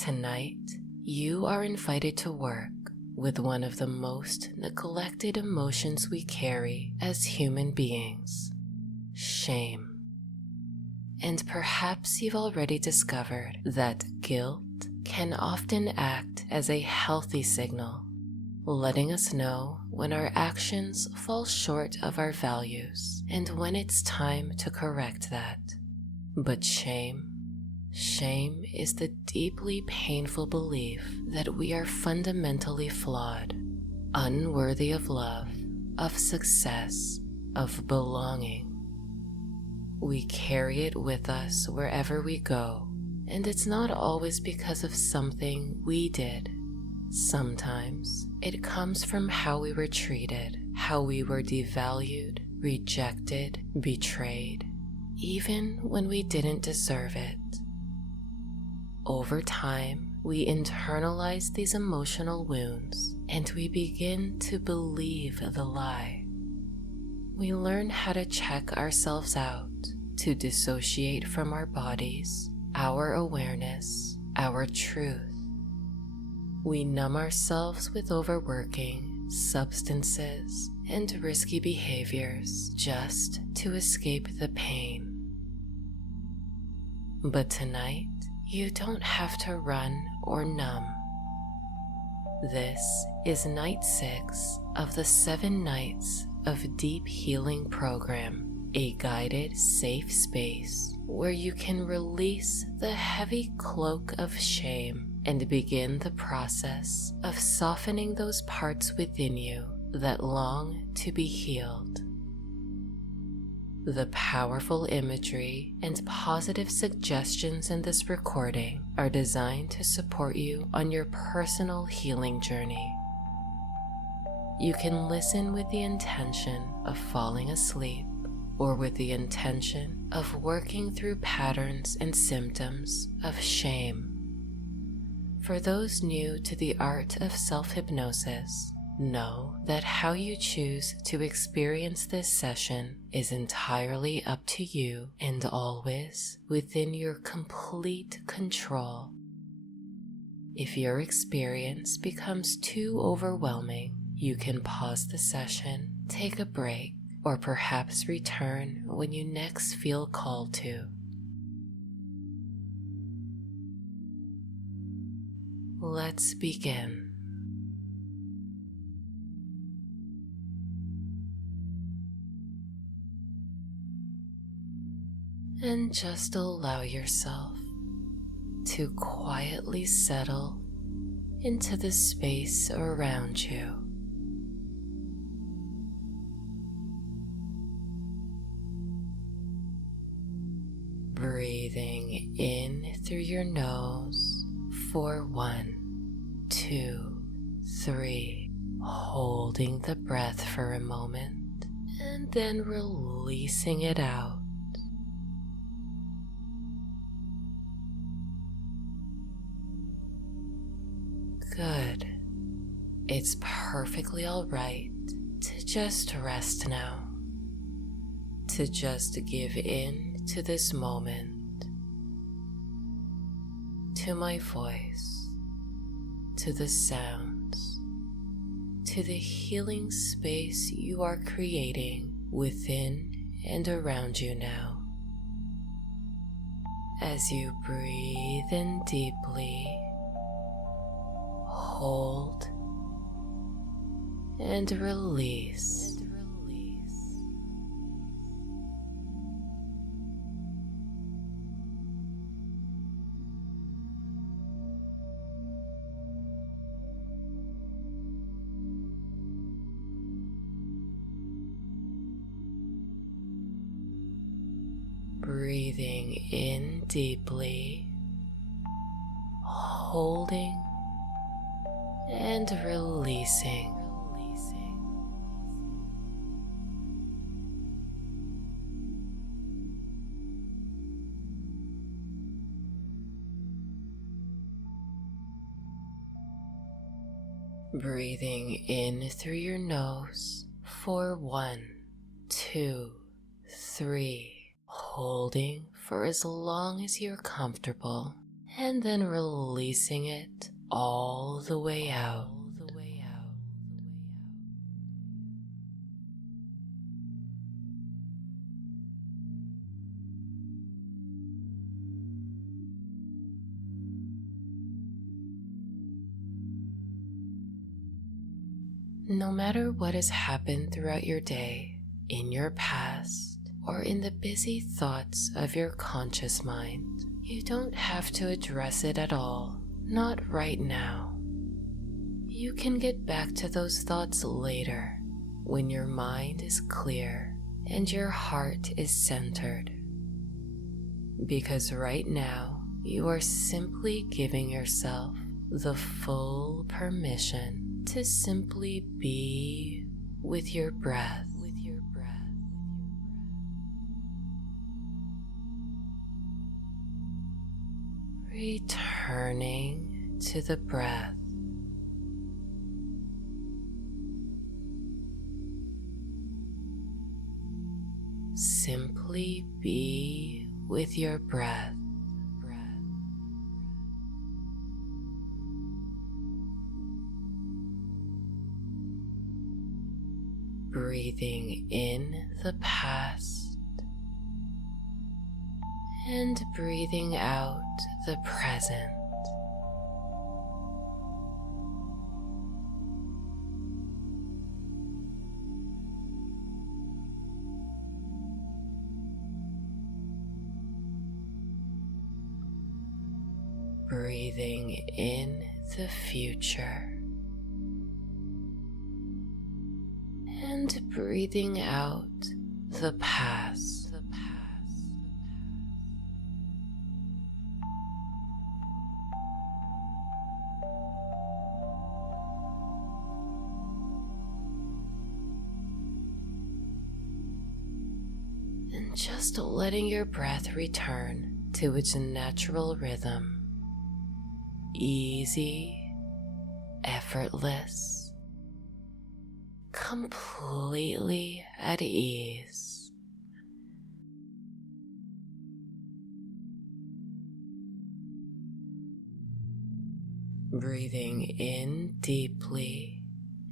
Tonight, you are invited to work with one of the most neglected emotions we carry as human beings: shame. And perhaps you've already discovered that guilt can often act as a healthy signal, letting us know when our actions fall short of our values and when it's time to correct that. But shame is the deeply painful belief that we are fundamentally flawed, unworthy of love, of success, of belonging. We carry it with us wherever we go, and it's not always because of something we did. Sometimes it comes from how we were treated, how we were devalued, rejected, betrayed, even when we didn't deserve it. Over time, we internalize these emotional wounds and we begin to believe the lie. We learn how to check ourselves out, to dissociate from our bodies, our awareness, our truth. We numb ourselves with overworking, substances, and risky behaviors just to escape the pain. But tonight, you don't have to run or numb. This is night 6 of the 7 nights of Deep Healing Program, a guided, safe space where you can release the heavy cloak of shame and begin the process of softening those parts within you that long to be healed. The powerful imagery and positive suggestions in this recording are designed to support you on your personal healing journey. You can listen with the intention of falling asleep or with the intention of working through patterns and symptoms of shame. For those new to the art of self-hypnosis, know that how you choose to experience this session is entirely up to you and always within your complete control. If your experience becomes too overwhelming, you can pause the session, take a break, or perhaps return when you next feel called to. Let's begin. And just allow yourself to quietly settle into the space around you. Breathing in through your nose for 1, 2, 3, holding the breath for a moment and then releasing it out. Good. It's perfectly all right to just rest now, to just give in to this moment, to my voice, to the sounds, to the healing space you are creating within and around you now. As you breathe in deeply, hold and release. Breathing in deeply, holding and releasing. Breathing in through your nose for 1, 2, 3. Holding for as long as you're comfortable, and then releasing it all the way out. No matter what has happened throughout your day, in your past, or in the busy thoughts of your conscious mind, you don't have to address it at all, not right now. You can get back to those thoughts later, when your mind is clear and your heart is centered. Because right now, you are simply giving yourself the full permission to simply be with your breath. Returning to the breath. Simply be with your breath. Breathing in the past and breathing out the present. Breathing in the future and breathing out the past. And just letting your breath return to its natural rhythm. Easy, effortless, completely at ease. Breathing in deeply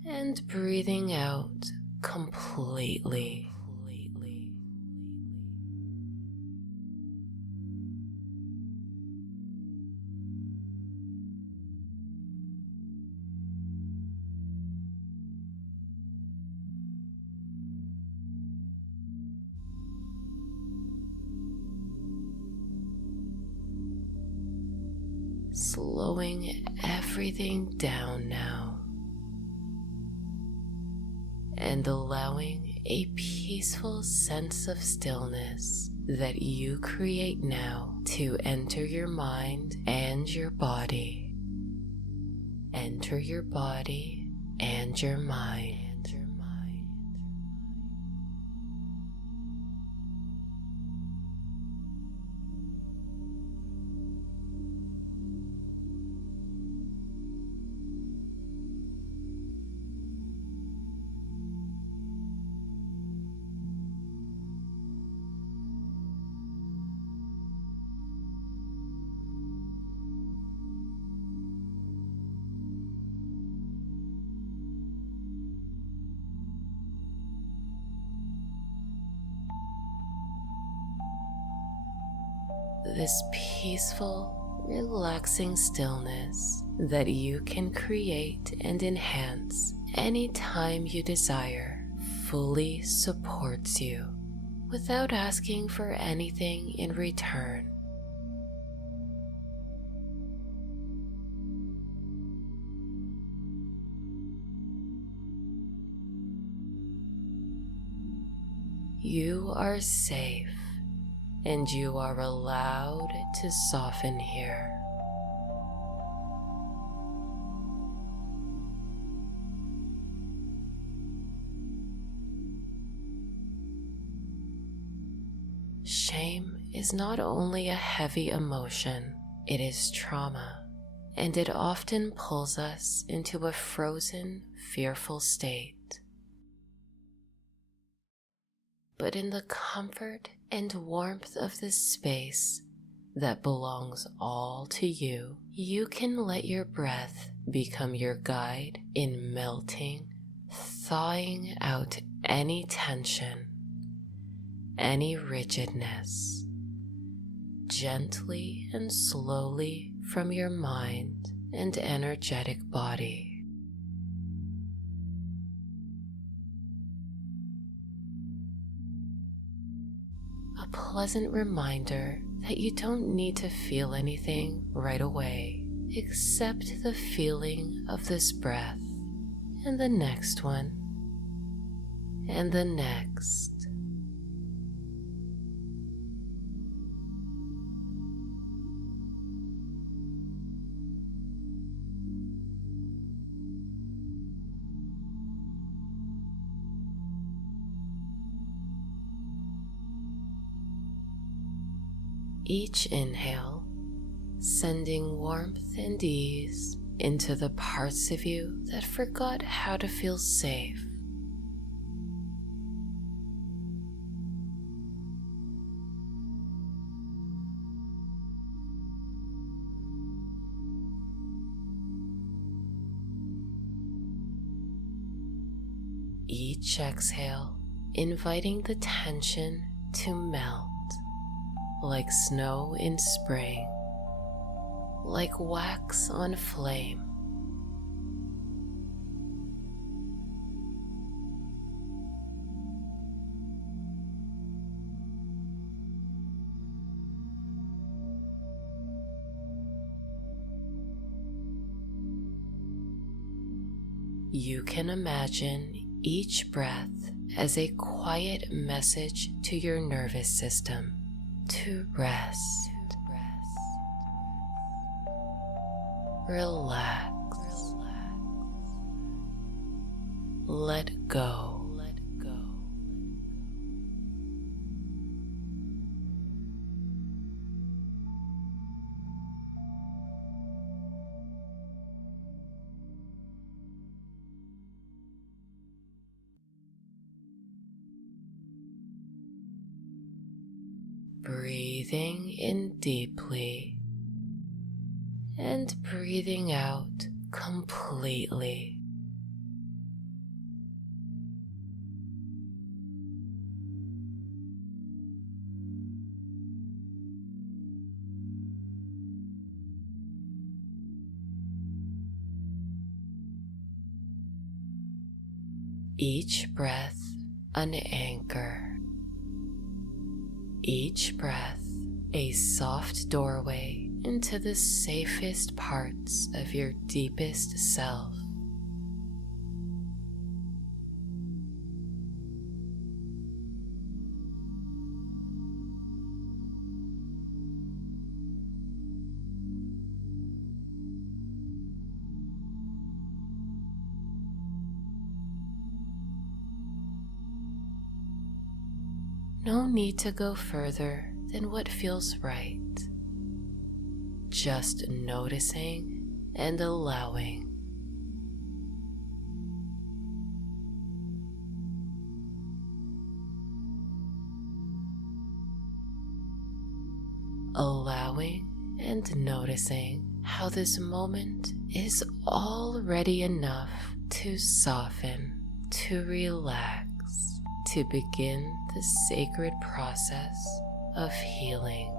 and breathing out completely. Slowing everything down now and allowing a peaceful sense of stillness that you create now to enter your mind and your body. Enter your body and your mind. This peaceful, relaxing stillness that you can create and enhance anytime you desire fully supports you without asking for anything in return. You are safe. And you are allowed to soften here. Shame is not only a heavy emotion, it is trauma, and it often pulls us into a frozen, fearful state. But in the comfort and warmth of this space, that belongs all to you, you can let your breath become your guide in melting, thawing out any tension, any rigidness, gently and slowly from your mind and energetic body. A pleasant reminder that you don't need to feel anything right away. Accept the feeling of this breath, and the next one, and the next. Each inhale, sending warmth and ease into the parts of you that forgot how to feel safe. Each exhale, inviting the tension to melt like snow in spring, like wax on flame. You can imagine each breath as a quiet message to your nervous system to rest, relax, let go. Breathing in deeply and breathing out completely. Each breath an anchor. Each breath a soft doorway into the safest parts of your deepest self. No need to go further than what feels right. Just noticing and allowing. Allowing and noticing how this moment is already enough to soften, to relax, to begin the sacred process of healing.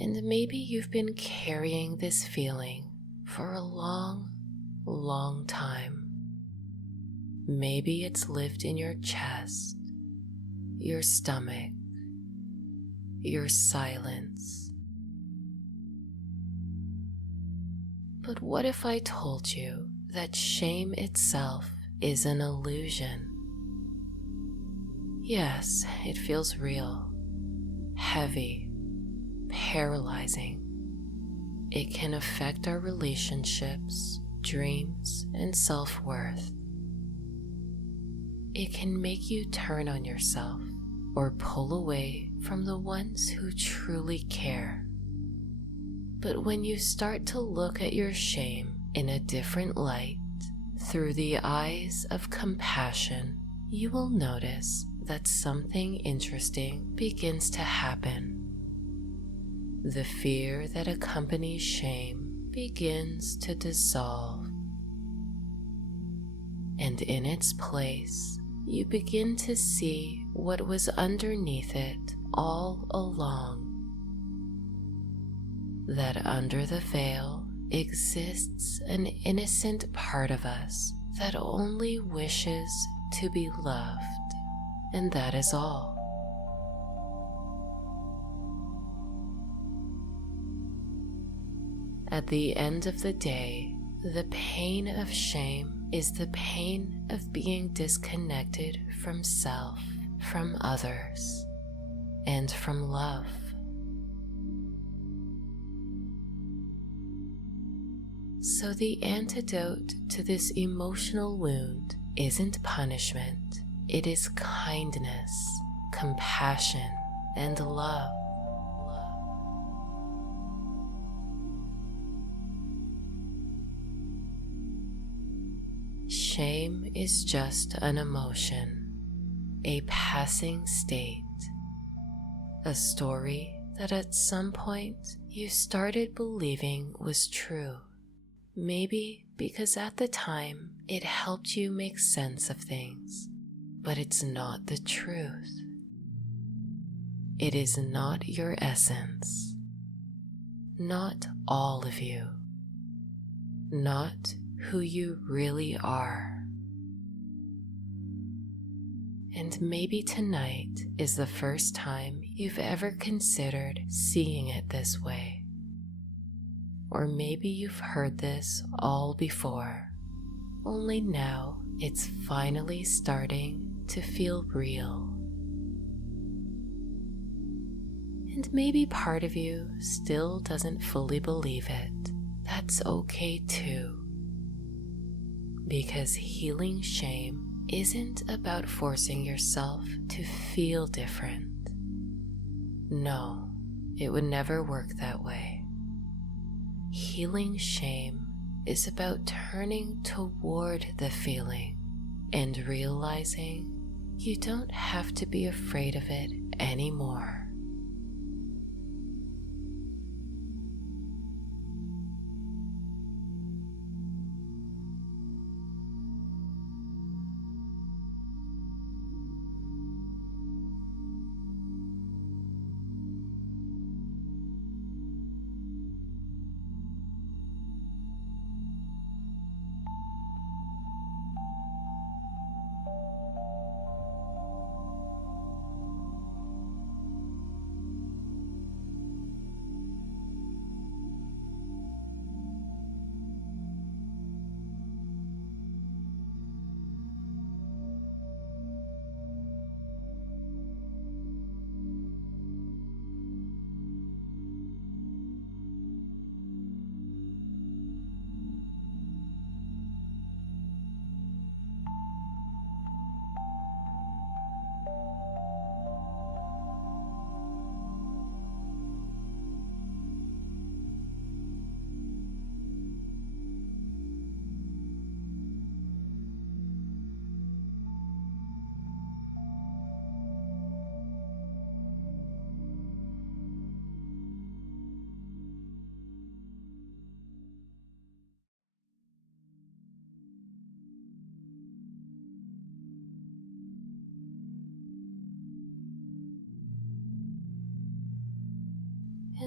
And maybe you've been carrying this feeling for a long, long time. Maybe it's lived in your chest, your stomach, your silence. But what if I told you that shame itself is an illusion? Yes, it feels real, heavy, paralyzing. It can affect our relationships, dreams, and self-worth. It can make you turn on yourself or pull away from the ones who truly care. But when you start to look at your shame in a different light, through the eyes of compassion, you will notice that something interesting begins to happen. The fear that accompanies shame begins to dissolve. And in its place, you begin to see what was underneath it all along. That under the veil exists an innocent part of us that only wishes to be loved, and that is all. At the end of the day, the pain of shame is the pain of being disconnected from self, from others, and from love. So the antidote to this emotional wound isn't punishment, it is kindness, compassion, and love. Shame is just an emotion, a passing state, a story that at some point you started believing was true. Maybe because at the time it helped you make sense of things, but it's not the truth. It is not your essence, not all of you, not who you really are. And maybe tonight is the first time you've ever considered seeing it this way. Or maybe you've heard this all before, only now it's finally starting to feel real. And maybe part of you still doesn't fully believe it. That's okay too. Because healing shame isn't about forcing yourself to feel different. No, it would never work that way. Healing shame is about turning toward the feeling and realizing you don't have to be afraid of it anymore.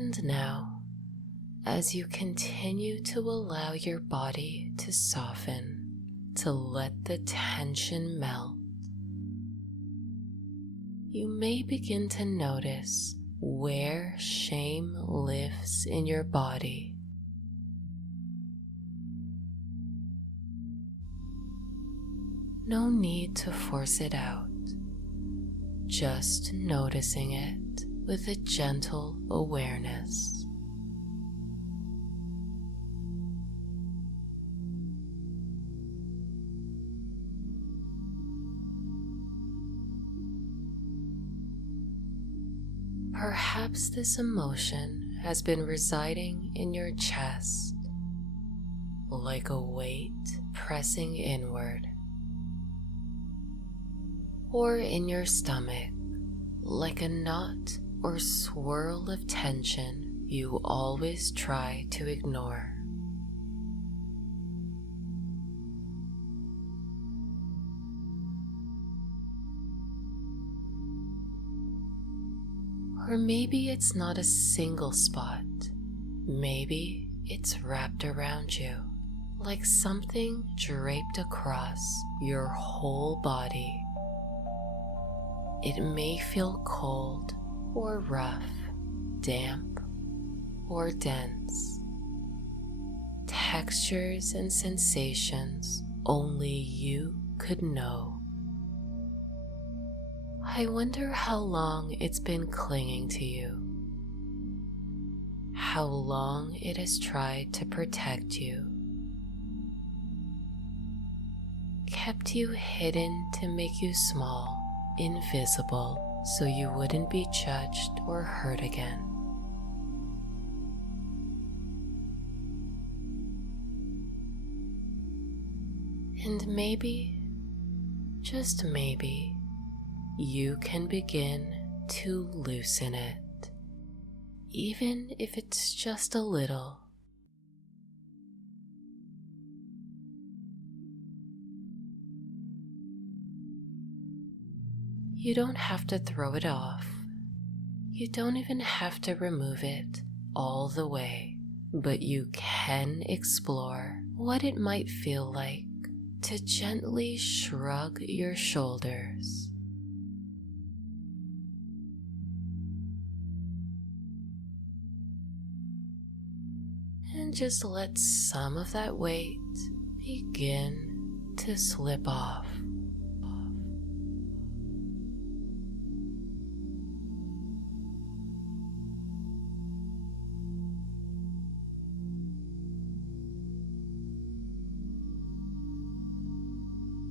And now, as you continue to allow your body to soften, to let the tension melt, you may begin to notice where shame lives in your body. No need to force it out, just noticing it with a gentle awareness. Perhaps this emotion has been residing in your chest, like a weight pressing inward, or in your stomach, like a knot or swirl of tension you always try to ignore. Or maybe it's not a single spot. Maybe it's wrapped around you, like something draped across your whole body. It may feel cold or rough, damp or dense. Textures and sensations only you could know. I wonder how long it's been clinging to you, how long it has tried to protect you, kept you hidden to make you small, invisible, so you wouldn't be judged or hurt again. And maybe, just maybe, you can begin to loosen it, even if it's just a little. You don't have to throw it off. You don't even have to remove it all the way, but you can explore what it might feel like to gently shrug your shoulders. And just let some of that weight begin to slip off.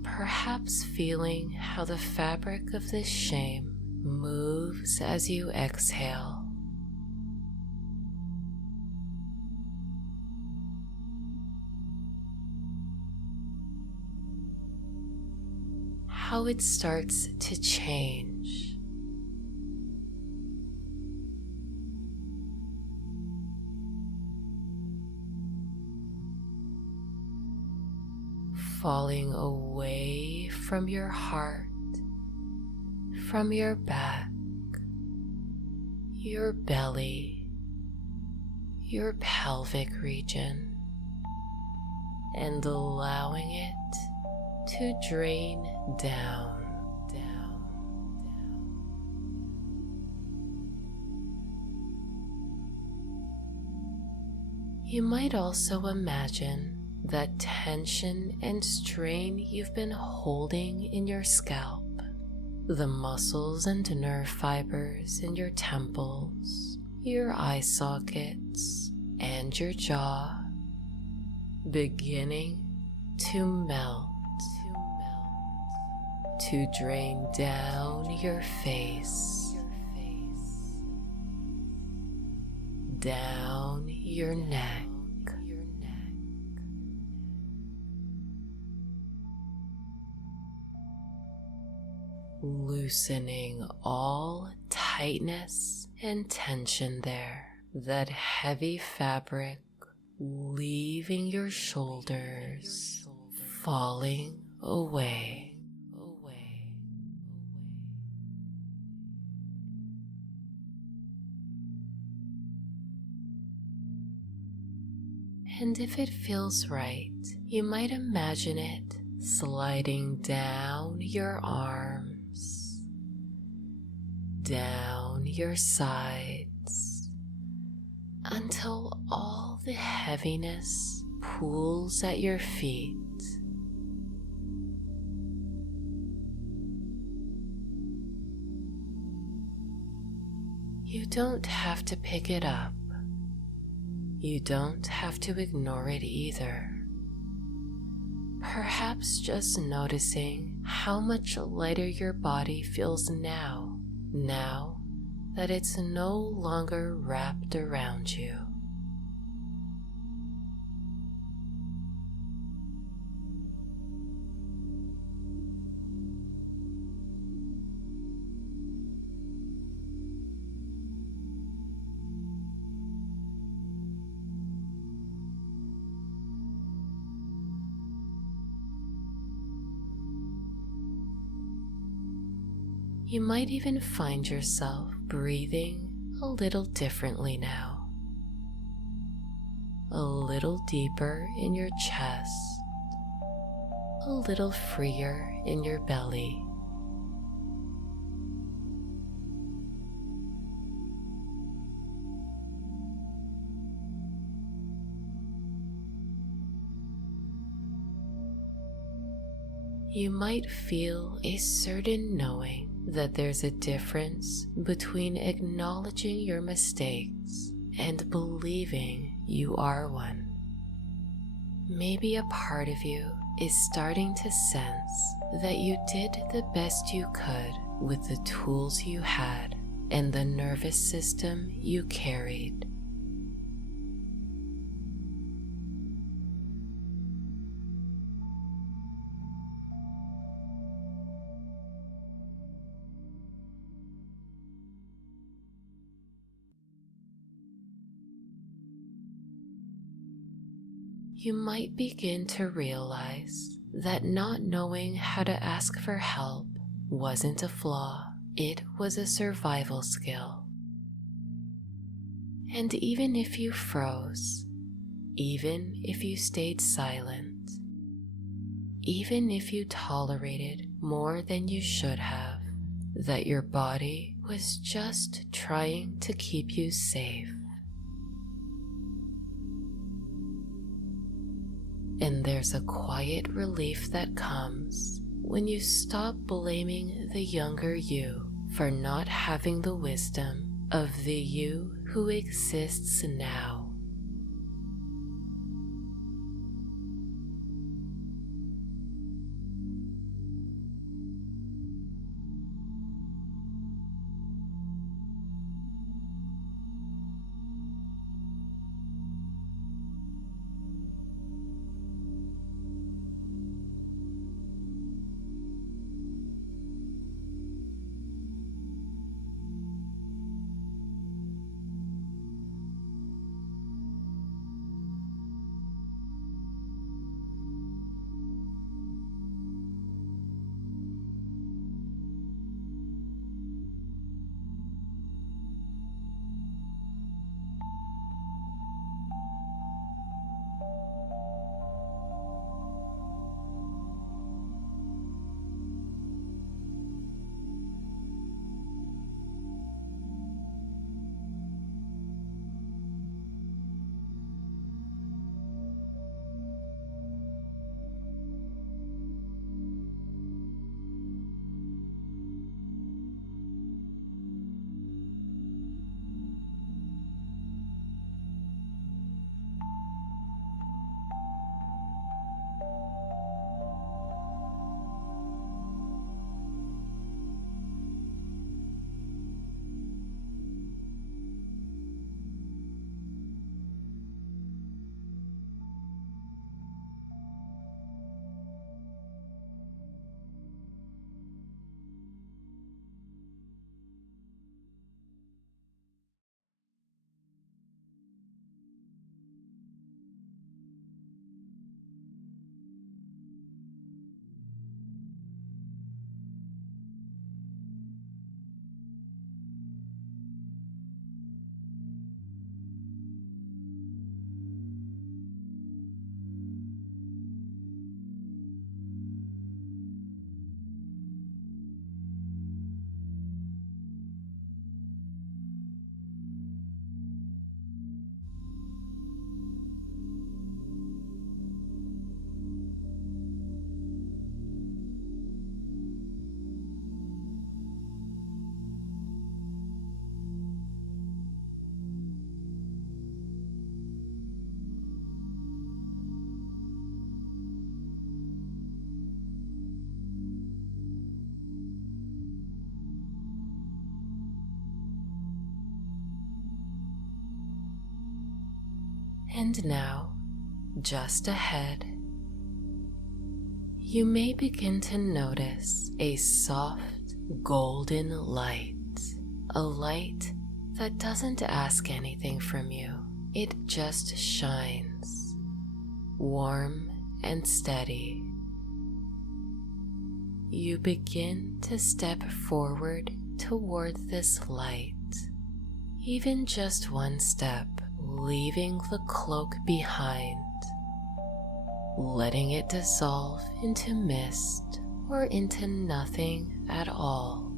Perhaps feeling how the fabric of this shame moves as you exhale. How it starts to change. Falling away from your heart, from your back, your belly, your pelvic region, and allowing it to drain down. You might also imagine that tension and strain you've been holding in your scalp, the muscles and nerve fibers in your temples, your eye sockets, and your jaw, beginning to melt, to drain down your face, down your neck, loosening all tightness and tension there, that heavy fabric leaving your shoulders, falling away. And if it feels right, you might imagine it sliding down your arms, down your sides, until all the heaviness pools at your feet. You don't have to pick it up. You don't have to ignore it either. Perhaps just noticing how much lighter your body feels now that it's no longer wrapped around you. You might even find yourself breathing a little differently now, a little deeper in your chest, a little freer in your belly. You might feel a certain knowing that there's a difference between acknowledging your mistakes and believing you are one. Maybe a part of you is starting to sense that you did the best you could with the tools you had and the nervous system you carried. You might begin to realize that not knowing how to ask for help wasn't a flaw, it was a survival skill. And even if you froze, even if you stayed silent, even if you tolerated more than you should have, that your body was just trying to keep you safe. And there's a quiet relief that comes when you stop blaming the younger you for not having the wisdom of the you who exists now. And now, just ahead, you may begin to notice a soft golden light, a light that doesn't ask anything from you. It just shines, warm and steady. You begin to step forward toward this light, even just one step, leaving the cloak behind, letting it dissolve into mist or into nothing at all.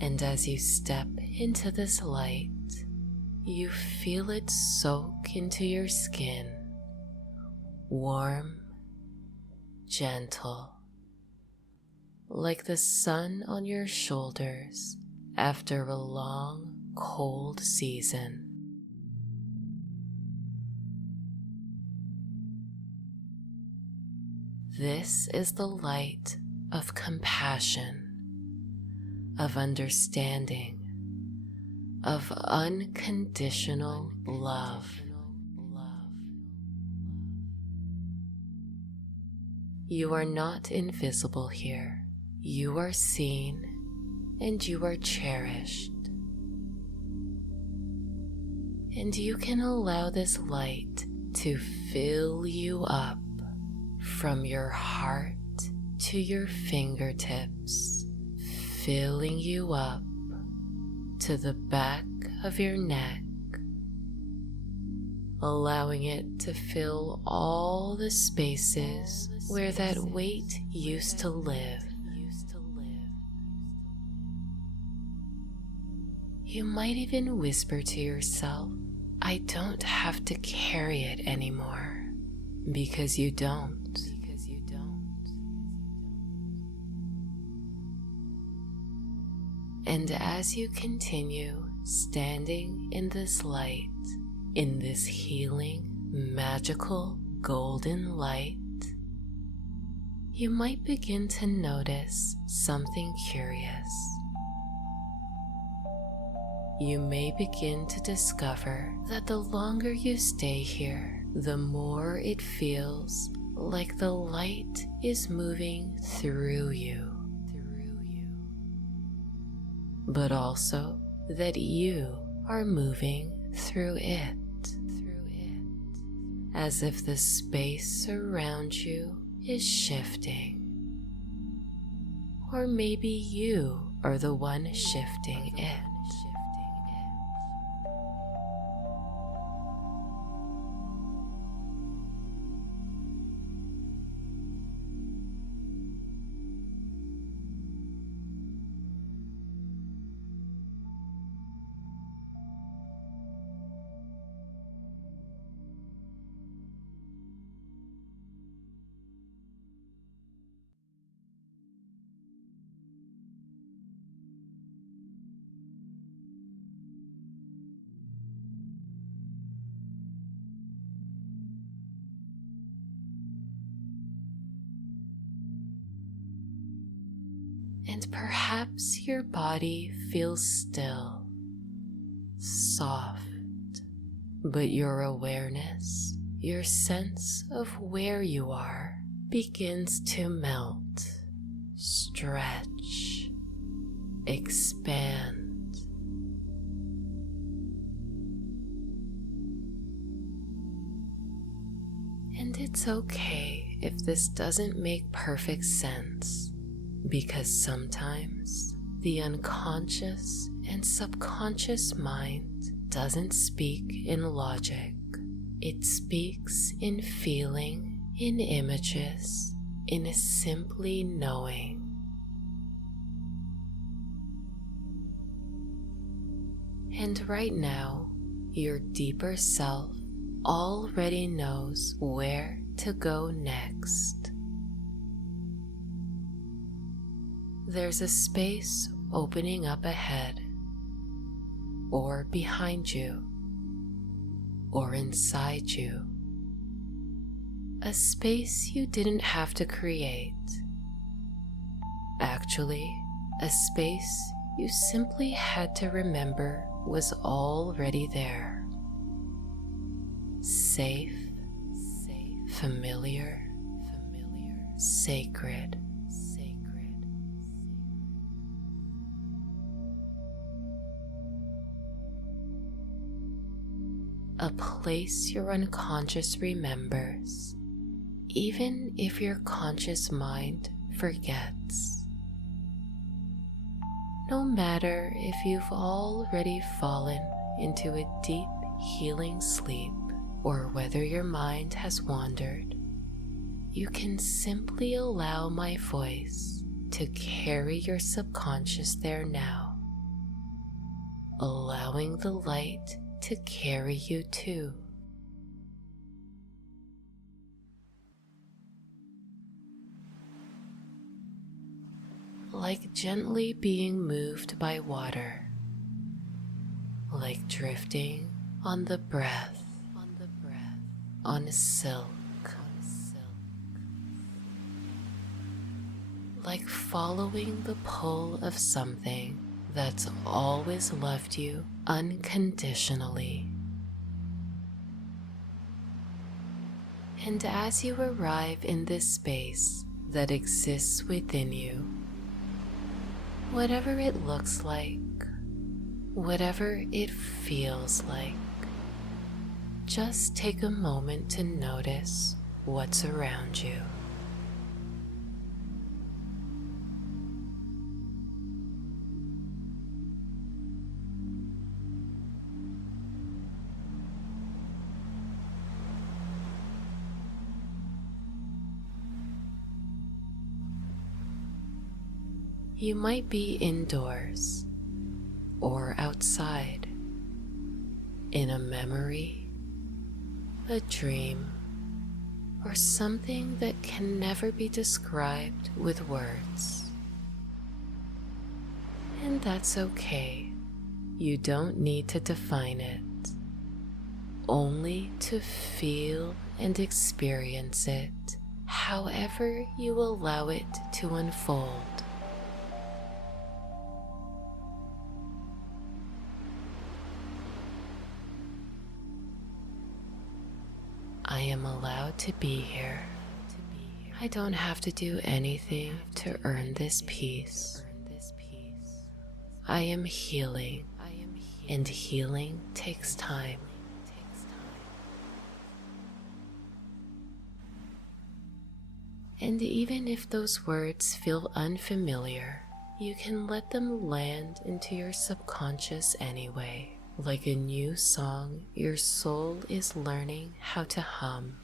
And as you step into this light, you feel it soak into your skin, warm, gentle, like the sun on your shoulders after a long, cold season. This is the light of compassion, of understanding, of unconditional love. You are not invisible here. You are seen and you are cherished. And you can allow this light to fill you up from your heart to your fingertips, filling you up to the back of your neck, allowing it to fill all the spaces where that weight used to live. You might even whisper to yourself, I don't have to carry it anymore, because you don't. And as you continue standing in this light, in this healing, magical, golden light, you might begin to notice something curious. You may begin to discover that the longer you stay here, the more it feels like the light is moving through you. But also that you are moving through it, as if the space around you is shifting, or maybe you are the one shifting it. And perhaps your body feels still, soft, but your awareness, your sense of where you are, begins to melt, stretch, expand. And it's okay if this doesn't make perfect sense, because sometimes the unconscious and subconscious mind doesn't speak in logic. It speaks in feeling, in images, in simply knowing. And right now, your deeper self already knows where to go next. There's a space opening up ahead, or behind you, or inside you. A space you didn't have to create. Actually, a space you simply had to remember was already there. Safe, familiar, sacred. A place your unconscious remembers, even if your conscious mind forgets. No matter if you've already fallen into a deep healing sleep or whether your mind has wandered, you can simply allow my voice to carry your subconscious there now, allowing the light to carry you too. Like gently being moved by water, like drifting on the breath, on silk, like following the pull of something that's always loved you unconditionally. And as you arrive in this space that exists within you, whatever it looks like, whatever it feels like, just take a moment to notice what's around you. You might be indoors or outside, in a memory, a dream, or something that can never be described with words. And that's okay. You don't need to define it, only to feel and experience it however you allow it to unfold. I am allowed to be here. I don't have to do anything to earn this peace. I am healing, and healing takes time. And even if those words feel unfamiliar, you can let them land into your subconscious anyway. Like a new song your soul is learning how to hum.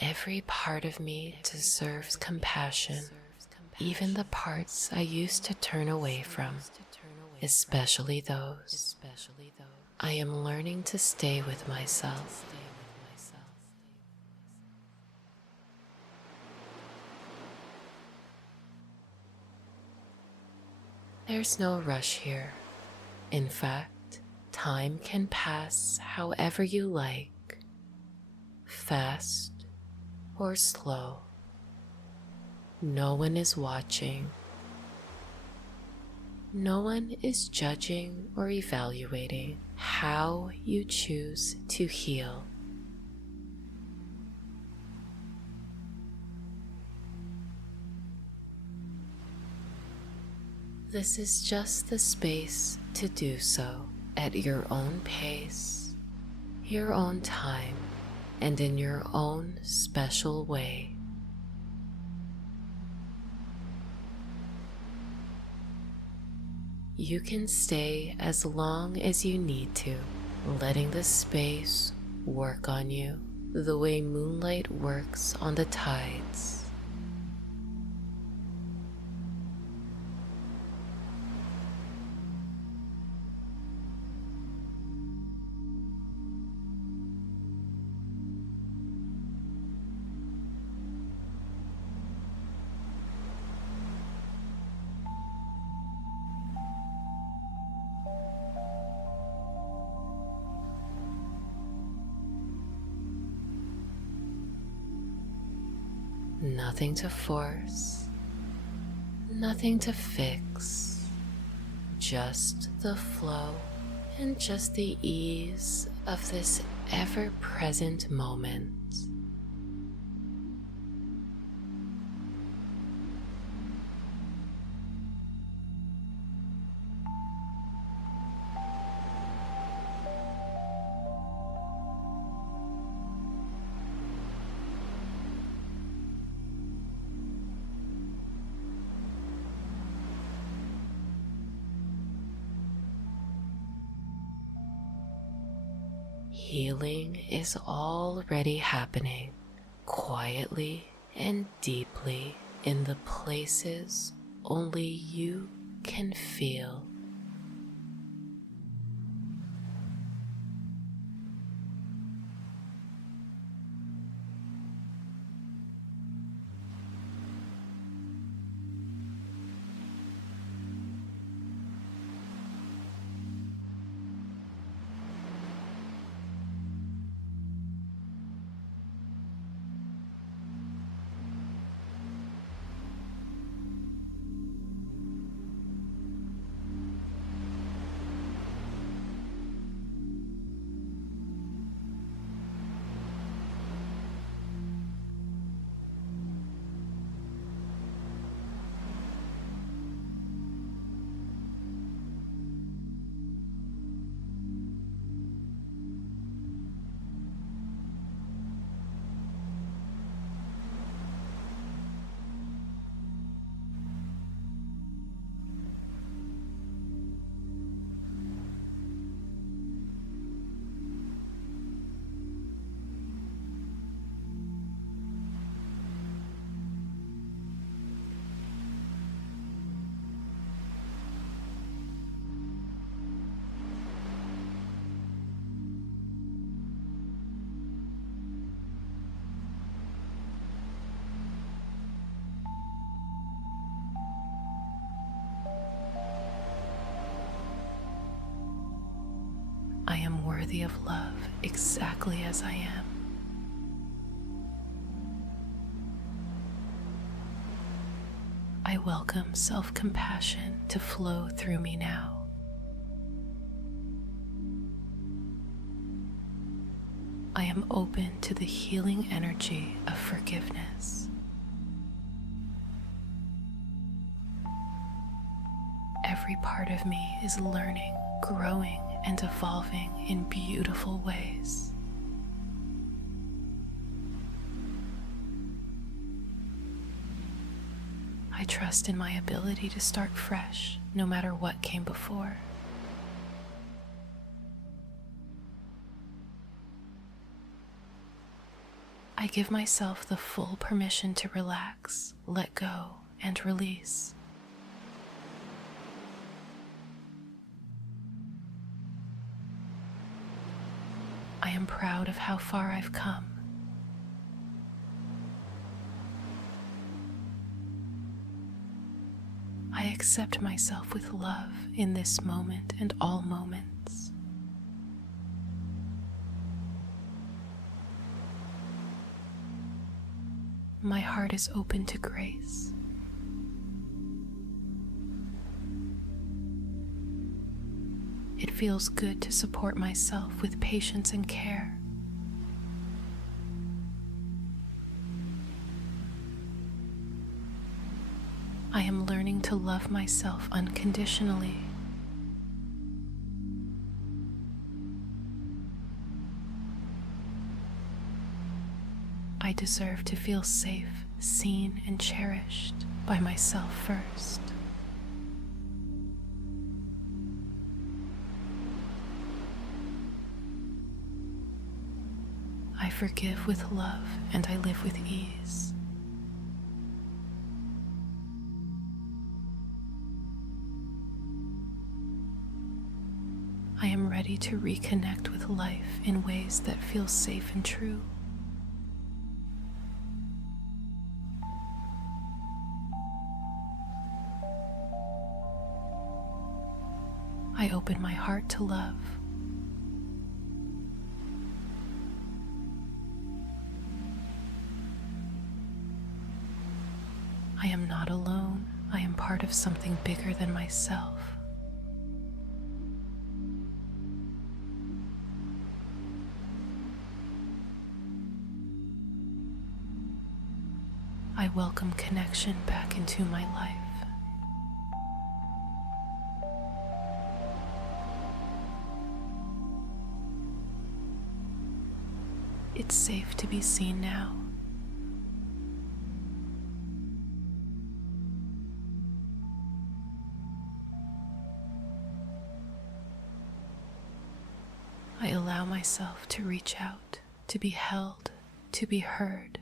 Every part of me deserves compassion, even the parts I used to turn away from, especially those. I am learning to stay with myself. There's no rush here. In fact, time can pass however you like, fast or slow. No one is watching. No one is judging or evaluating how you choose to heal. This is just the space to do so at your own pace, your own time, and in your own special way. You can stay as long as you need to, letting the space work on you the way moonlight works on the tides. Nothing to force, nothing to fix, just the flow and just the ease of this ever-present moment. Healing is already happening quietly and deeply in the places only you can feel. I am worthy of love exactly as I am. I welcome self-compassion to flow through me now. I am open to the healing energy of forgiveness. Every part of me is learning, growing, and evolving in beautiful ways. I trust in my ability to start fresh, no matter what came before. I give myself the full permission to relax, let go, and release. I am proud of how far I've come. I accept myself with love in this moment and all moments. My heart is open to grace. It feels good to support myself with patience and care. I am learning to love myself unconditionally. I deserve to feel safe, seen, and cherished by myself first. I forgive with love and I live with ease. I am ready to reconnect with life in ways that feel safe and true. I open my heart to love. I am not alone. I am part of something bigger than myself. I welcome connection back into my life. It's safe to be seen now. I allow myself to reach out, to be held, to be heard.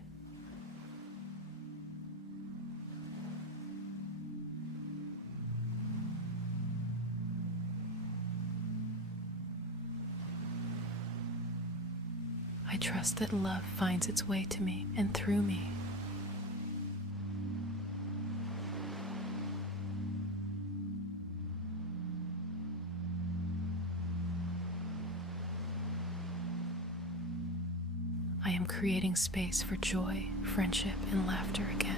I trust that love finds its way to me and through me. I am creating space for joy, friendship, and laughter again.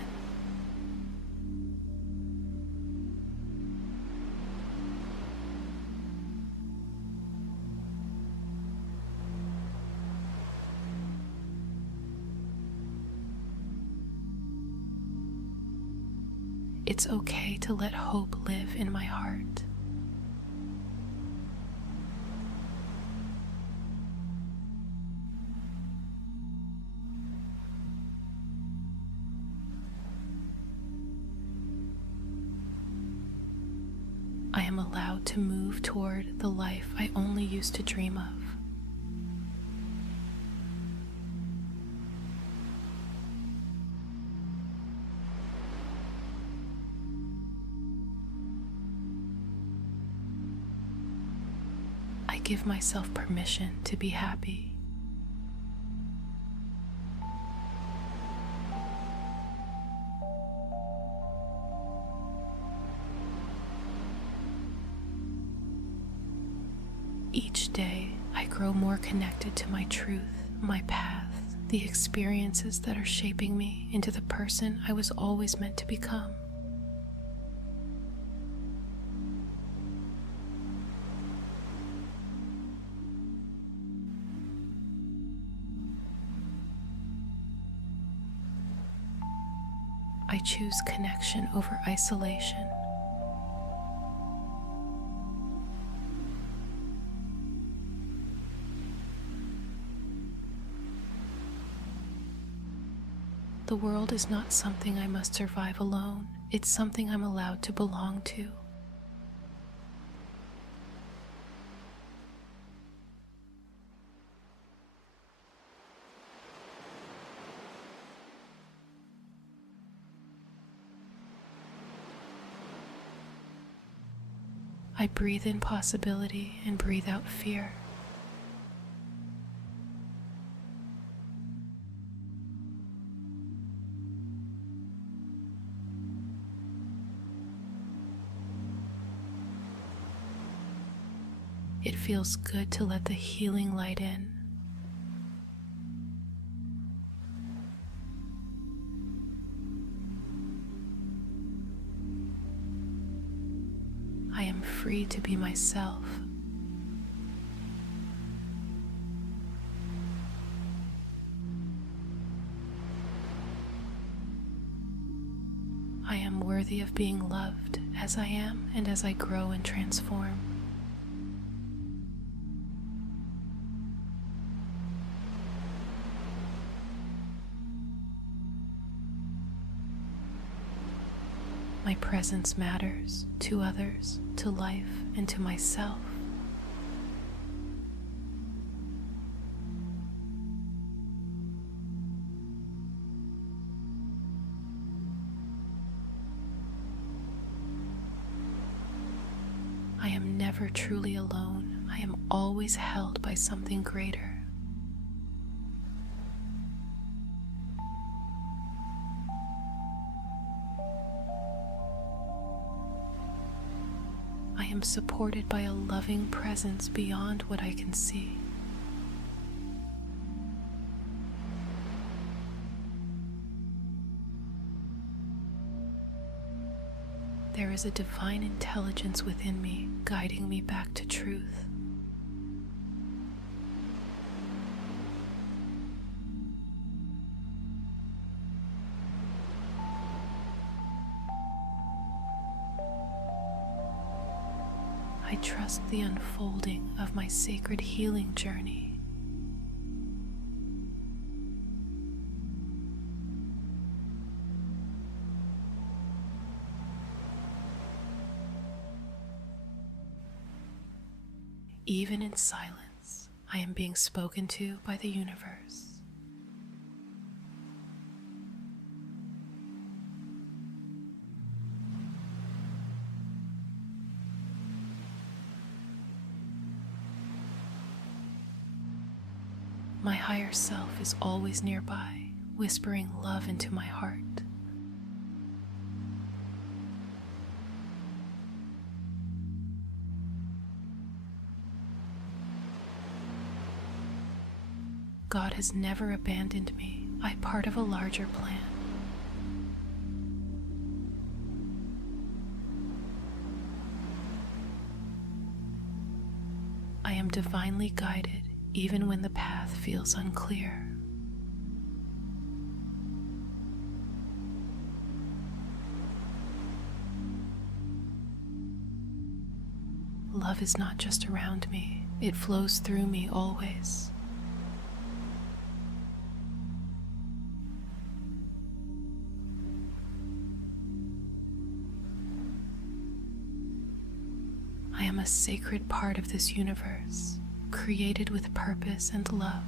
It's okay to let hope live in my heart. I am allowed to move toward the life I only used to dream of. I give myself permission to be happy. Each day, I grow more connected to my truth, my path, the experiences that are shaping me into the person I was always meant to become. I choose connection over isolation. The world is not something I must survive alone. It's something I'm allowed to belong to. I breathe in possibility and breathe out fear. It feels good to let the healing light in. I am free to be myself. I am worthy of being loved as I am and as I grow and transform. My presence matters to others, to life, and to myself. I am never truly alone. I am always held by something greater. I am supported by a loving presence beyond what I can see. there is a divine intelligence within me guiding me back to truth. I trust the unfolding of my sacred healing journey. Even in silence, I am being spoken to by the universe. My higher self is always nearby, whispering love into my heart. God has never abandoned me. I'm part of a larger plan. I am divinely guided even when the path feels unclear. Love is not just around me, it flows through me always. I am a sacred part of this universe, created with purpose and love.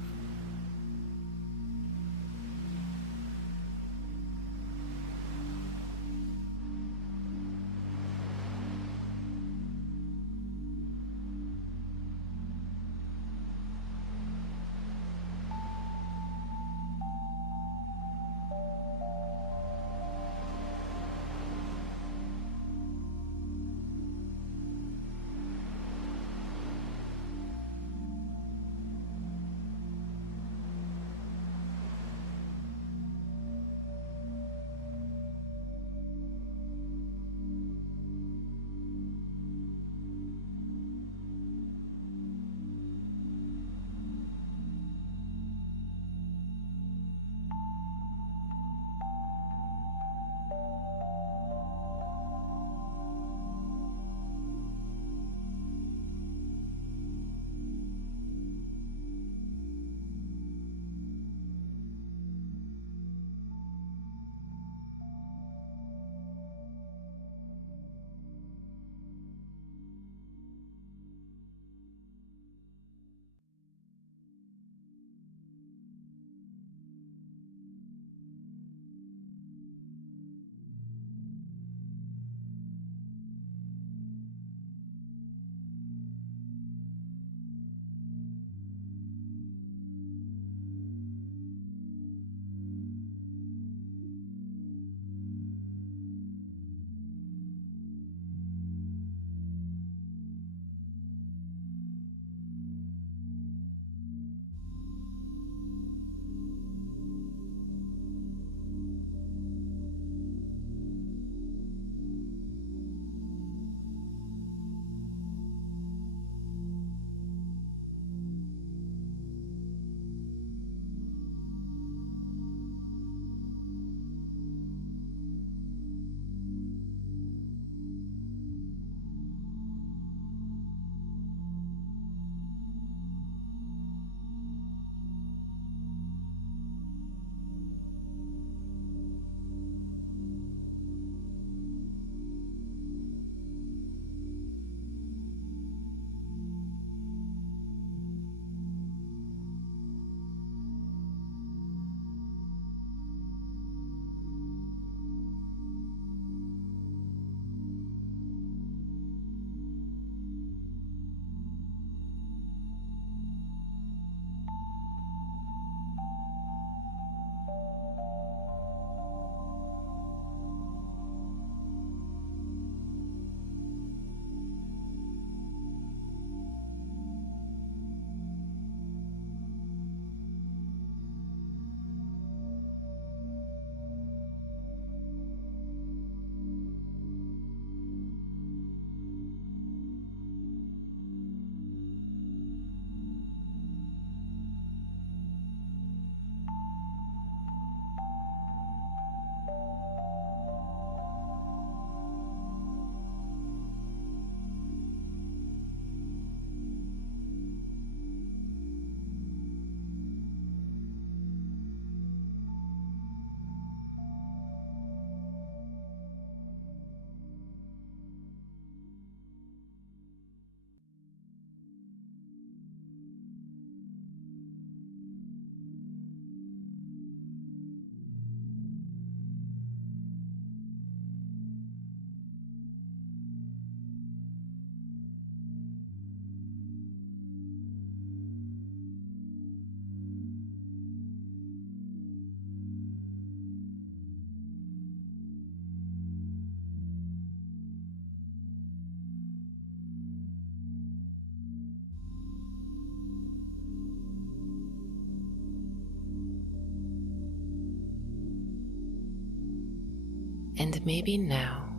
And maybe now,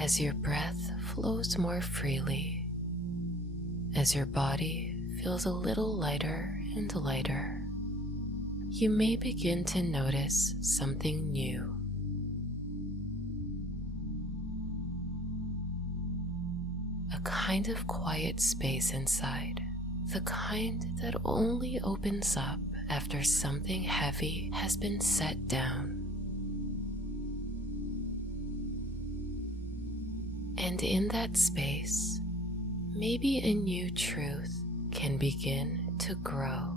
as your breath flows more freely, as your body feels a little lighter and lighter, you may begin to notice something new. A kind of quiet space inside, the kind that only opens up after something heavy has been set down. And in that space, maybe a new truth can begin to grow.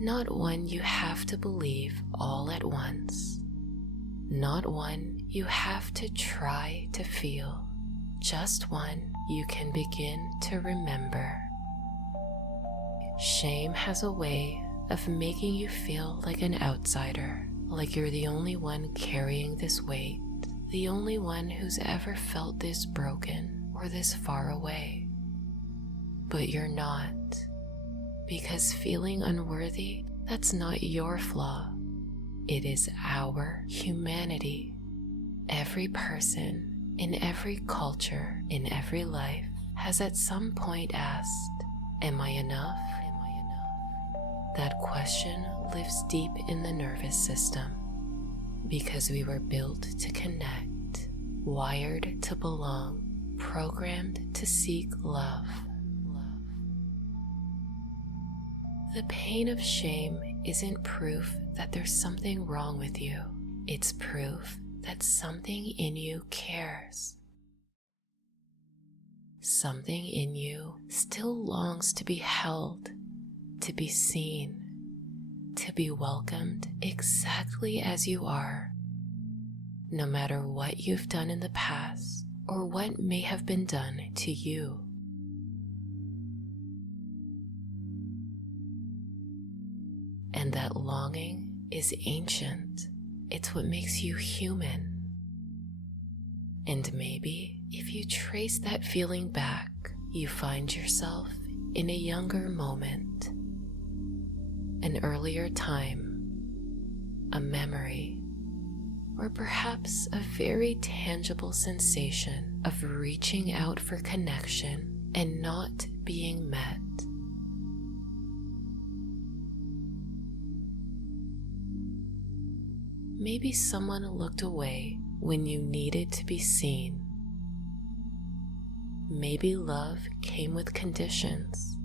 Not one you have to believe all at once, not one you have to try to feel, just one you can begin to remember. Shame has a way of making you feel like an outsider, like you're the only one carrying this weight, the only one who's ever felt this broken or this far away. But you're not, because feeling unworthy, that's not your flaw. It is our humanity. Every person, in every culture, in every life, has at some point asked, "Am I enough?" That question lives deep in the nervous system, because we were built to connect, wired to belong, programmed to seek love. The pain of shame isn't proof that there's something wrong with you. It's proof that something in you cares. Something in you still longs to be held, to be seen, to be welcomed exactly as you are, no matter what you've done in the past or what may have been done to you. And that longing is ancient. It's what makes you human. And maybe if you trace that feeling back, you find yourself in a younger moment, an earlier time, a memory, or perhaps a very tangible sensation of reaching out for connection and not being met. Maybe someone looked away when you needed to be seen. Maybe love came with conditions.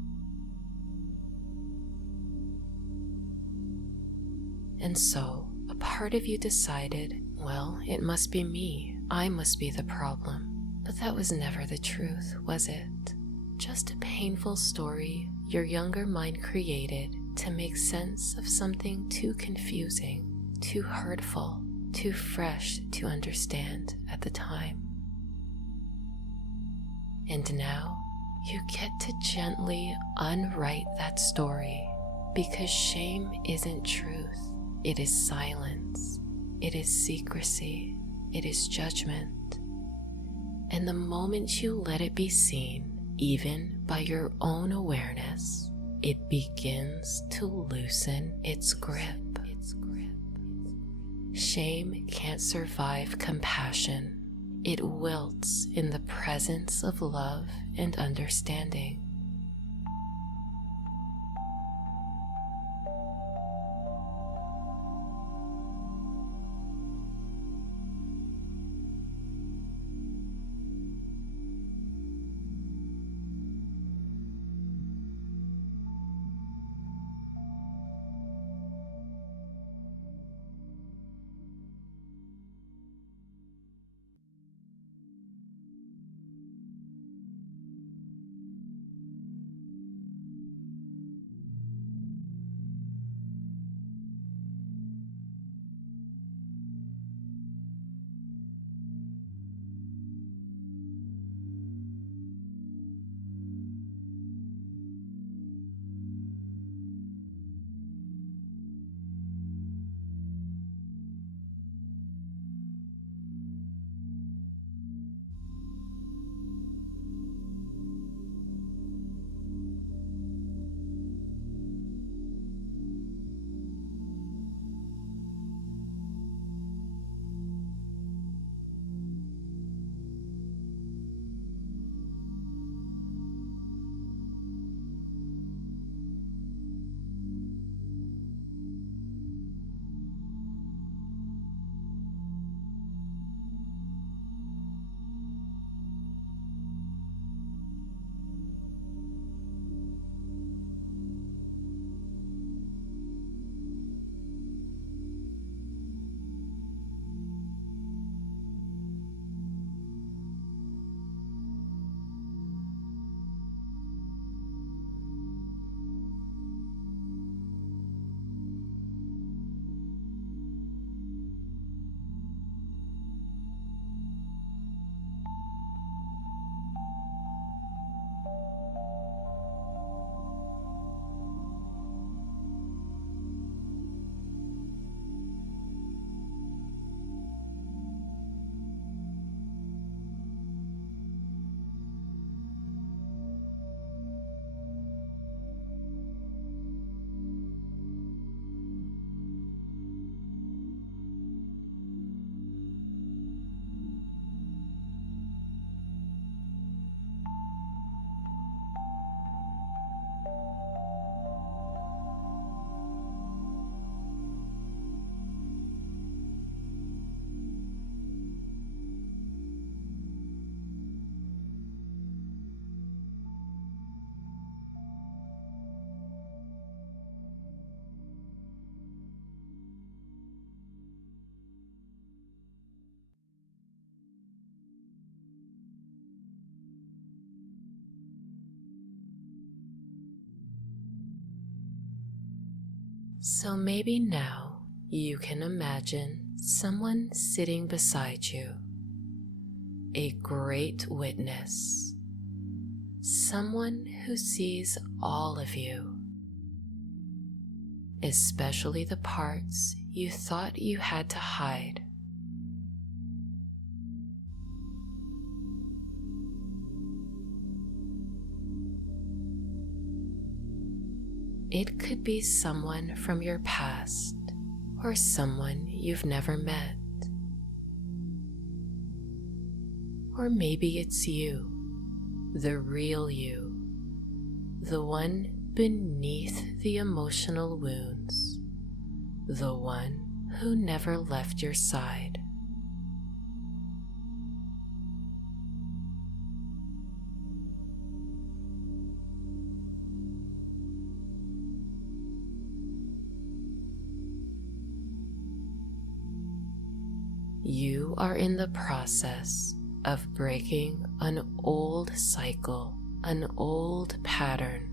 And so, a part of you decided, well, it must be me. I must be the problem. But that was never the truth, was it? Just a painful story your younger mind created to make sense of something too confusing, too hurtful, too fresh to understand at the time. And now you get to gently unwrite that story, because shame isn't truth. It is silence. It is secrecy. It is judgment. And the moment you let it be seen, even by your own awareness, it begins to loosen its grip. Shame can't survive compassion. It wilts in the presence of love and understanding. So maybe now you can imagine someone sitting beside you, a great witness, someone who sees all of you, especially the parts you thought you had to hide. It could be someone from your past or someone you've never met. Or maybe it's you, the real you, the one beneath the emotional wounds, the one who never left your side. You are in the process of breaking an old cycle, an old pattern.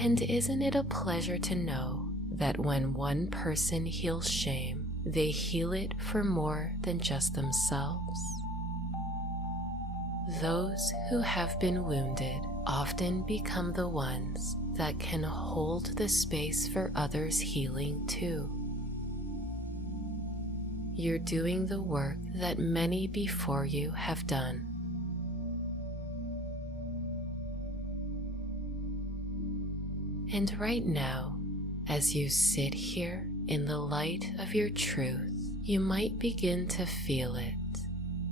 And isn't it a pleasure to know that when one person heals shame, they heal it for more than just themselves? Those who have been wounded often become the ones that can hold the space for others' healing too. You're doing the work that many before you have done. And right now, as you sit here in the light of your truth, you might begin to feel it,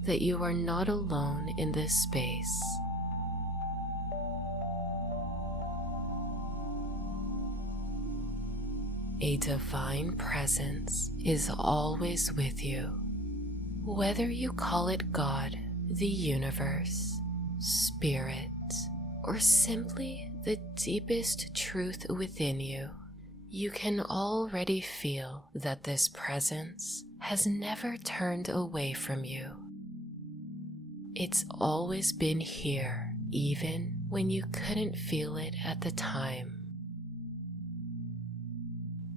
that you are not alone in this space. A divine presence is always with you, whether you call it God, the universe, spirit, or simply the deepest truth within you. You can already feel that this presence has never turned away from you. It's always been here, even when you couldn't feel it at the time.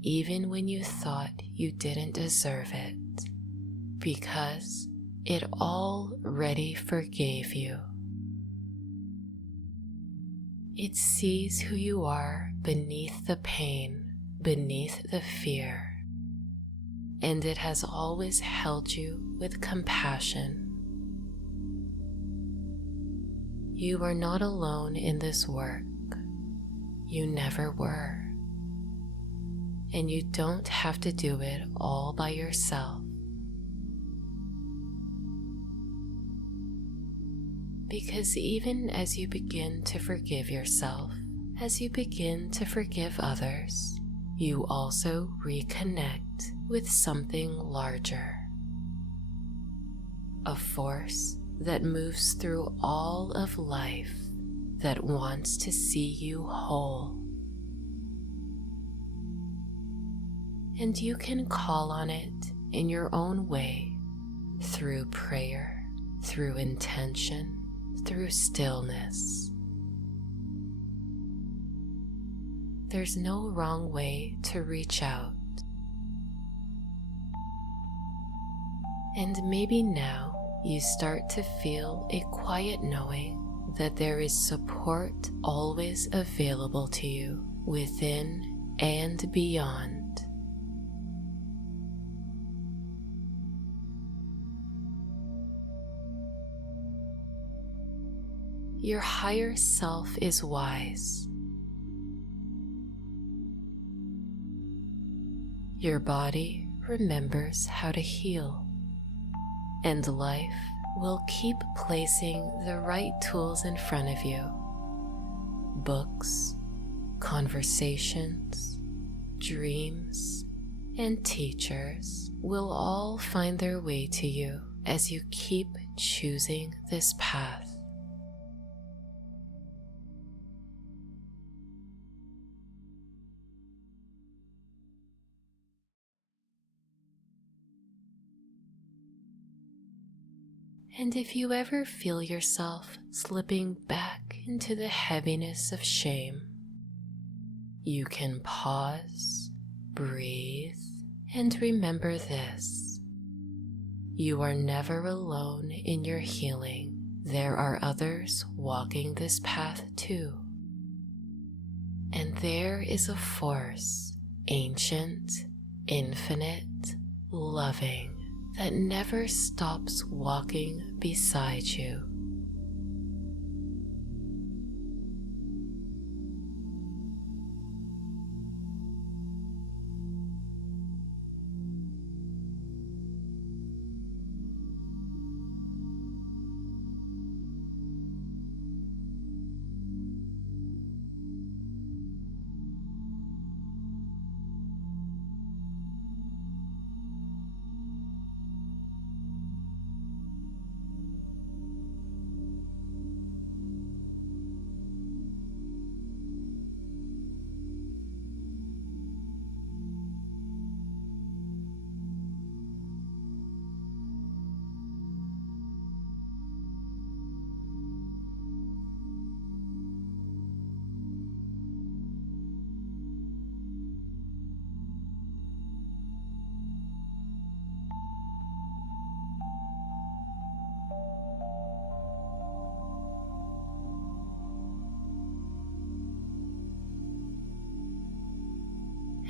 Even when you thought you didn't deserve it, because it already forgave you. It sees who you are beneath the pain, beneath the fear, and it has always held you with compassion. You are not alone in this work. You never were. And you don't have to do it all by yourself. Because even as you begin to forgive yourself, as you begin to forgive others, you also reconnect with something larger. A force that moves through all of life, that wants to see you whole. And you can call on it in your own way, through prayer, through intention, through stillness. There's no wrong way to reach out. And maybe now you start to feel a quiet knowing that there is support always available to you within and beyond. Your higher self is wise. Your body remembers how to heal, and life will keep placing the right tools in front of you. Books, conversations, dreams, and teachers will all find their way to you as you keep choosing this path. And if you ever feel yourself slipping back into the heaviness of shame, You can pause, breathe, and remember this. You are never alone in your healing. There are others walking this path too. And there is a force, ancient, infinite, loving, that never stops walking beside you.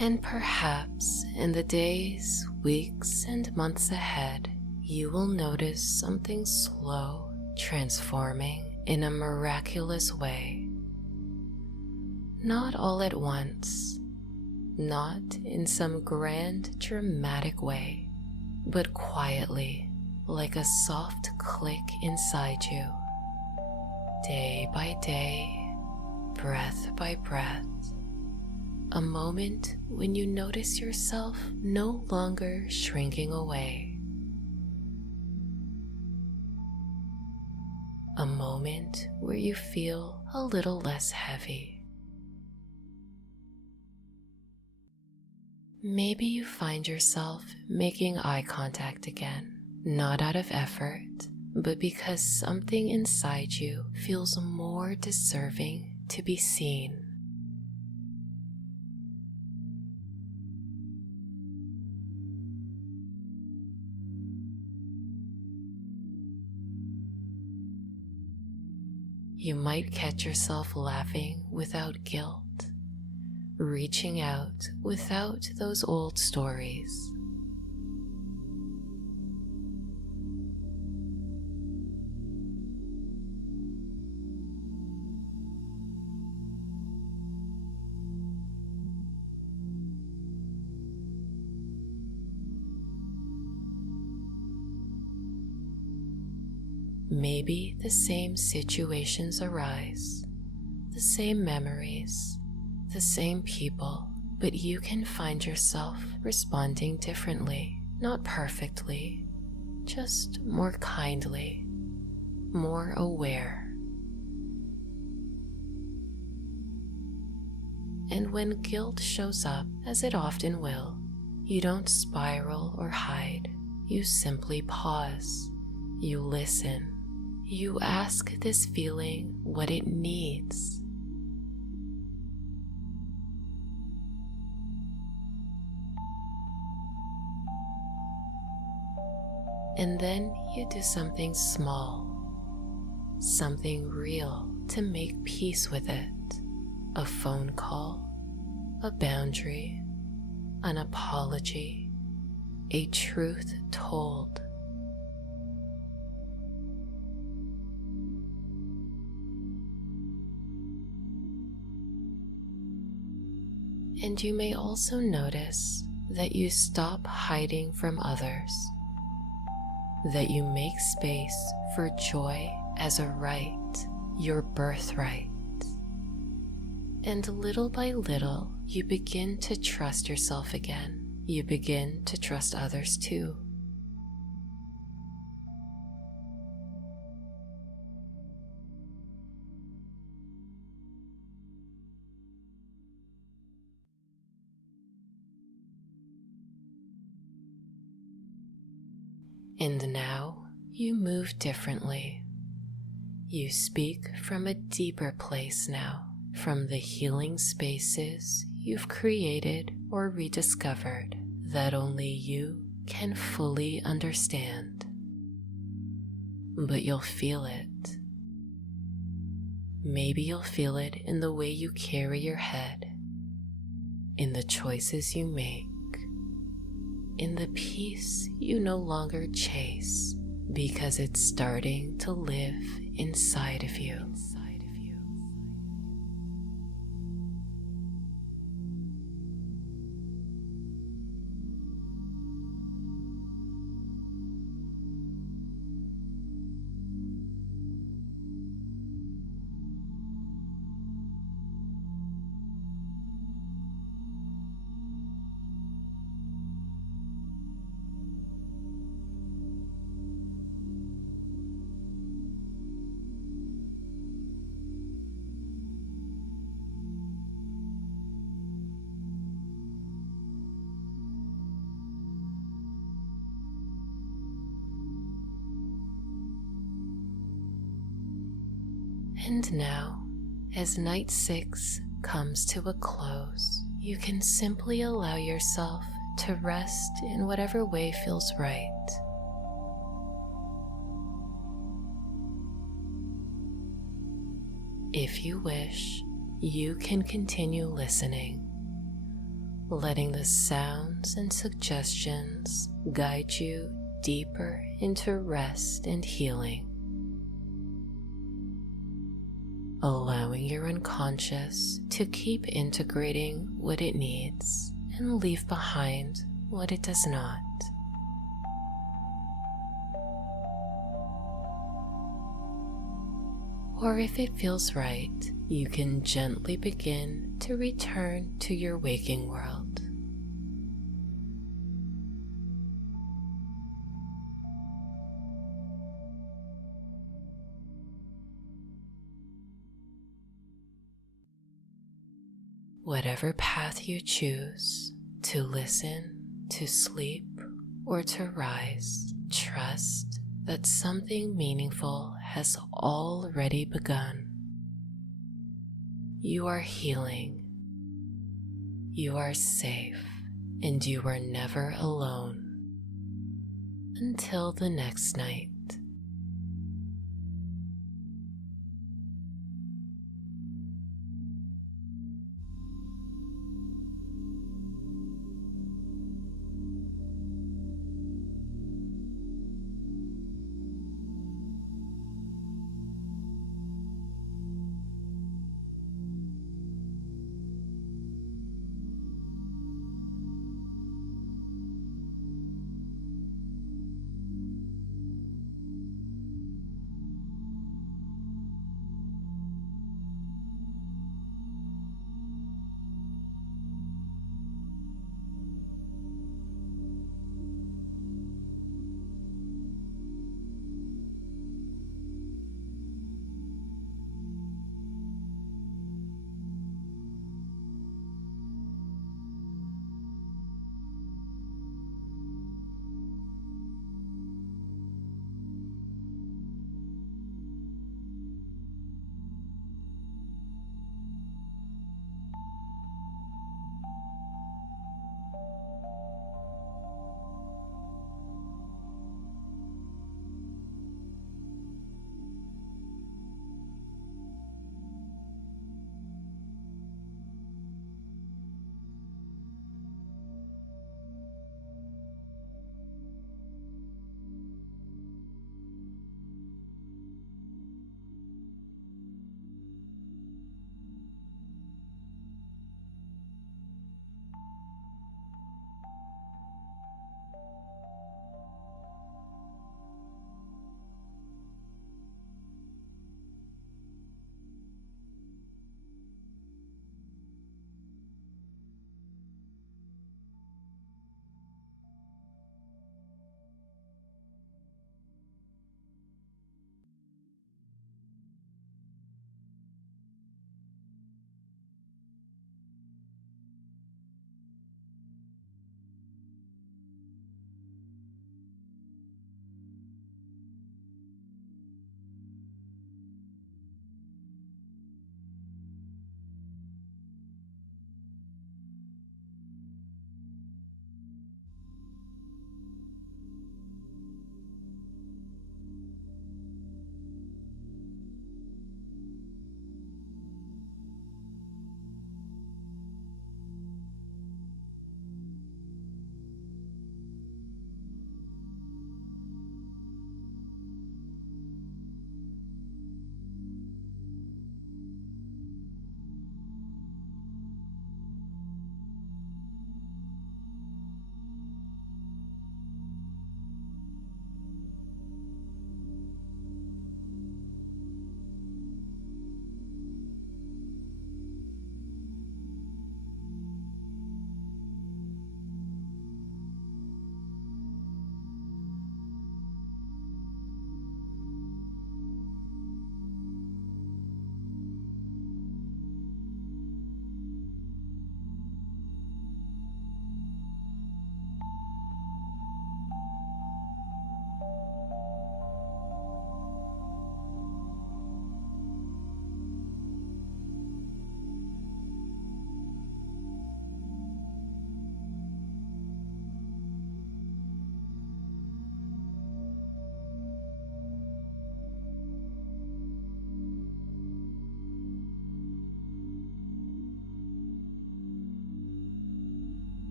And perhaps in the days, weeks, and months ahead, you will notice something slow transforming in a miraculous way. Not all at once, not in some grand dramatic way, but quietly, like a soft click inside you. Day by day, breath by breath. A moment when you notice yourself no longer shrinking away. A moment where you feel a little less heavy. Maybe you find yourself making eye contact again, not out of effort, but because something inside you feels more deserving to be seen. You might catch yourself laughing without guilt, reaching out without those old stories. Maybe the same situations arise, the same memories, the same people, but you can find yourself responding differently, not perfectly, just more kindly, more aware. And when guilt shows up, as it often will, you don't spiral or hide, you simply pause, you listen. You ask this feeling what it needs. And then you do something small, something real to make peace with it. A phone call, a boundary, an apology, a truth told. And you may also notice that you stop hiding from others, that you make space for joy as a right, your birthright. And little by little, you begin to trust yourself again. You begin to trust others too. And now you move differently. You speak from a deeper place now, from the healing spaces you've created or rediscovered that only you can fully understand. But you'll feel it. Maybe you'll feel it in the way you carry your head, in the choices you make, in the peace you no longer chase because it's starting to live inside of you. And now, as night 6 comes to a close, you can simply allow yourself to rest in whatever way feels right. If you wish, you can continue listening, letting the sounds and suggestions guide you deeper into rest and healing. Allowing your unconscious to keep integrating what it needs and leave behind what it does not. Or if it feels right, you can gently begin to return to your waking world. Whatever path you choose, to listen, to sleep, or to rise, trust that something meaningful has already begun. You are healing. You are safe, and you are never alone. Until the next night.